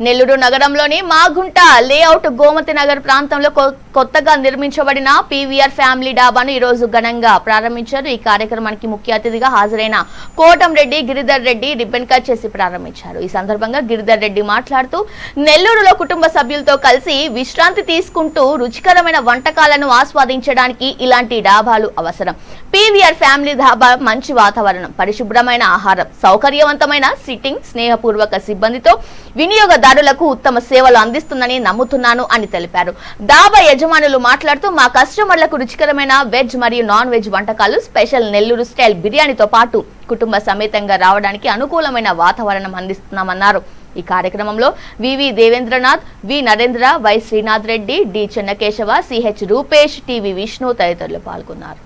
నెల్లూరు నగరంలోని మాగుంట లేఅవుట్ గోమతి నగర్ ప్రాంతంలో కొ- కొత్తగా నిర్మించబడిన పీవీఆర్ ఫ్యామిలీ డాబాను ఈ రోజు ఘనంగా ప్రారంభించారు. ఈ కార్యక్రమానికి ముఖ్య అతిథిగా హాజరైన కోటంరెడ్డి గిరిధర్ రెడ్డి రిబ్బన్ కట్ చేసి ప్రారంభించారు. ఈ సందర్భంగా గిరిధర్ రెడ్డి మాట్లాడుతూ నెల్లూరులో కుటుంబ సభ్యులతో కలిసి విశ్రాంతి తీసుకుంటూ రుచికరమైన వంటకాలను ఆస్వాదించడానికి ఇలాంటి డాబాలు అవసరం. పీవీఆర్ ఫ్యామిలీ డాబా మంచి వాతావరణం పరిశుభ్రమైన ఆహారం సౌకర్యవంతమైన సిట్టింగ్ స్నేహపూర్వక సిబ్బందితో వినియోగదారు వినియోగదారులకు ఉత్తమ సేవలు అందిస్తుందని నమ్ముతున్నాను అని తెలిపారు డాబా యజమానులు మాట్లాడుతూ మా కస్టమర్లకు రుచికరమైన వెజ్ మరియు నాన్ వెజ్ వంటకాలు స్పెషల్ నెల్లూరు స్టైల్ బిర్యానీతో పాటు కుటుంబ సమేతంగా రావడానికి అనుకూలమైన వాతావరణం అందిస్తున్నామన్నారు ఈ కార్యక్రమంలో V V Devendranath V Narendra Y Srinath Reddy D Chennakesava CH Rupesh T V Vishnu తదితరులు పాల్గొన్నారు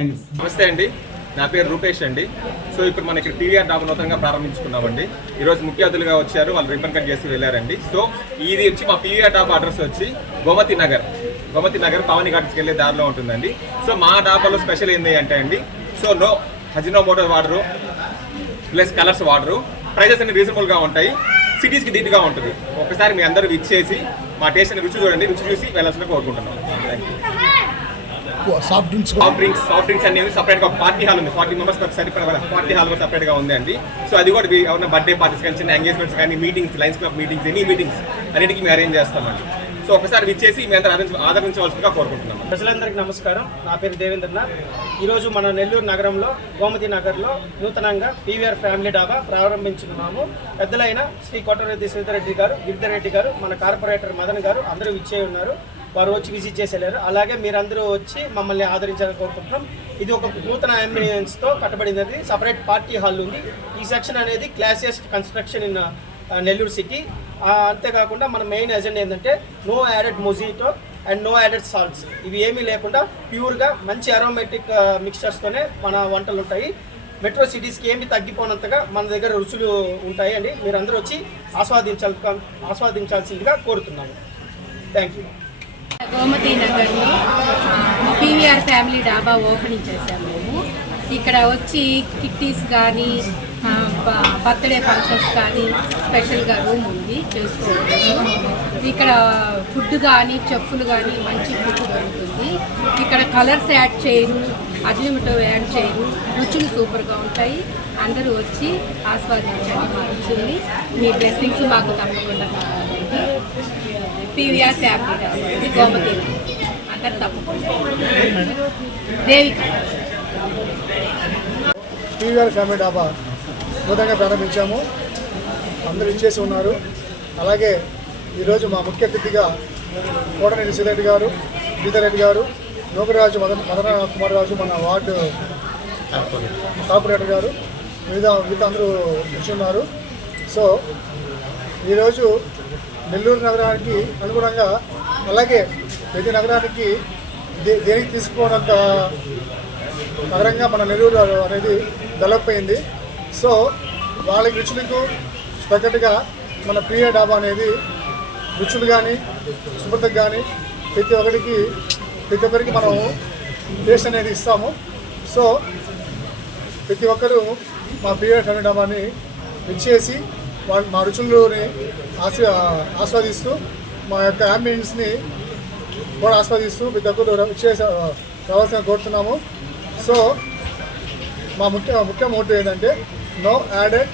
నమస్తే అండి. నా పేరు రూపేష్ అండి. సో ఇప్పుడు మన ఇక్కడ టీవీఆర్ డాబా నూతనంగా ప్రారంభించుకున్నామండి. ఈరోజు ముఖ్య అతిథులుగా వచ్చారు వాళ్ళు రిబ్బన్ కట్ చేసి వెళ్ళారండి. సో ఇది వచ్చి మా పీవీఆర్ డాబా అడ్రస్ వచ్చి గోమతి నగర్. గోమతి నగర్ పవని ఘాట్స్కి వెళ్ళే దారిలో ఉంటుందండి. సో మా డాబాలో స్పెషల్ ఏంటి అంటే అండి సో నో హజినో మోటార్ వాడరు ప్లస్ కలర్స్ వాడరు ప్రైజెస్ అన్ని రీజనబుల్గా ఉంటాయి. సిటీస్కి దీటుగా ఉంటుంది. ఒకసారి మీ అందరూ ఇచ్చేసి మా టేస్ట్ అని రుచి చూడండి. రుచి చూసి వెళ్ళాల్సిన కోరుకుంటున్నాం. Thank you soft drinks soft drinks soft drinks అనేది సపరేట్గా పార్టీ హాల్ ఉంది. ఫార్టీ మెంబర్స్ సరిపడ పార్టీ హాల్ కూడా సపరేట్గా ఉంది అండి. సో అది కూడా ఎవరైనా బర్త్డే పార్టీస్ కానీ చిన్న ఎంగేజ్మెంట్స్ కానీ meetings Lions club meetings any meetings అన్నిటికీ మేము అరేంజ్ చేస్తామండి. సో ఒకసారి విచ్చేసి మీ అందరూ ఆదరించ- ఆదరించవలసిందిగా కోరుకుంటున్నాం ప్రజలందరికీ నమస్కారం. నా పేరు దేవేంద్రనాథ్ ఈరోజు మన నెల్లూరు నగరంలో గోమతి నగర్లో నూతనంగా పీవీఆర్ ఫ్యామిలీ డాబా ప్రారంభించుకున్నాము. పెద్దలైన శ్రీ కోటరెడ్డి శ్రీధరెడ్డి గారు గిరిధర్ రెడ్డి గారు మన కార్పొరేటర్ మదన్ గారు అందరూ ఇచ్చే ఉన్నారు. వారు వచ్చి విజిట్ చేసేలారు అలాగే మీరందరూ వచ్చి మమ్మల్ని ఆదరించాలని కోరుకుంటున్నాం. ఇది ఒక నూతన అంబియన్స్తో కట్టబడినది. సపరేట్ పార్టీ హాల్ ఉంది. ఈ సెక్షన్ అనేది classiest construction in Nellore city. అంతేకాకుండా మన మెయిన్ ఎజెండా ఏంటంటే no added mojito and no added salts. ఇవి ఏమీ లేకుండా ప్యూర్గా మంచి అరోమేటిక్ మిక్చర్స్తోనే మన వంటలు ఉంటాయి. మెట్రో సిటీస్కి ఏమి తగ్గిపోనంతగా మన దగ్గర రుచులు ఉంటాయి అండి మీరందరూ వచ్చి ఆస్వాదించాల్ ఆస్వాదించాల్సిందిగా కోరుతున్నాను థ్యాంక్ యూ గోమతి నగర్లో పీవీఆర్ ఫ్యామిలీ డాబా ఓపెనింగ్ చేశాము మేము. ఇక్కడ వచ్చి కిట్టీస్ కానీ బర్త్డే ఫంక్షన్స్ కానీ స్పెషల్గా రూమ్ ఉంది చేసుకోవచ్చు ఇక్కడ ఫుడ్ కానీ చెప్పులు కానీ మంచి ఫుడ్ దొరుకుతుంది. ఇక్కడ కలర్స్ యాడ్ చేయరు. అజిమిటో యాడ్ చేయరు రుచులు సూపర్గా ఉంటాయి. అందరూ వచ్చి ఆస్వాదించండి. మా రుచుల్ని మీ బ్లెస్సింగ్స్ మాకు తప్పకుండా పీవీఆర్ ఫ్యామిలీ డాబా గోమతి. అందరు తప్పకుండా. దేవిక. పీవీఆర్ ఫ్యామిలీ డాబా నూతనంగా ప్రారంభించాము. అందరూ ఇచ్చేసి ఉన్నారు. అలాగే ఈరోజు మా ముఖ్య అతిథిగా కోటనేని సీతారెడ్డి గారు గీతారెడ్డి గారు యోగరాజు మదన మదన కుమార్ రాజు మన వార్డు కార్పొరేటర్ గారు మిగతా వివిధ అందరూ వచ్చి ఉన్నారు సో ఈరోజు నెల్లూరు నగరానికి అనుగుణంగా అలాగే ప్రతి నగరానికి దే దేనికి తీసుకోనంత నగరంగా మన నెల్లూరు అనేది డెవలప్ అయింది సో వాళ్ళ రుచులకు తగ్గట్టుగా మన ప్రియ డాబా అనేది రుచులు కానీ శుభ్రతకు కానీ ప్రతి ఒక్కరికి ప్రతి ఒక్కరికి మనం టేస్ట్ అనేది ఇస్తాము. సో ప్రతి ఒక్కరూ మా ప్రియ ఫ్యామిలీ డాబాని ఇచ్చేసి మా రుచుల్లోని ఆస్వా ఆస్వాదిస్తూ మా యొక్క అంబియన్స్ని కూడా ఆస్వాదిస్తూ ప్రతి ఒక్కరు ఇచ్చేసి రావాల్సిన కోరుతున్నాము. సో మా ముఖ్య ముఖ్య మోటివ్ ఏంటంటే నో యాడెడ్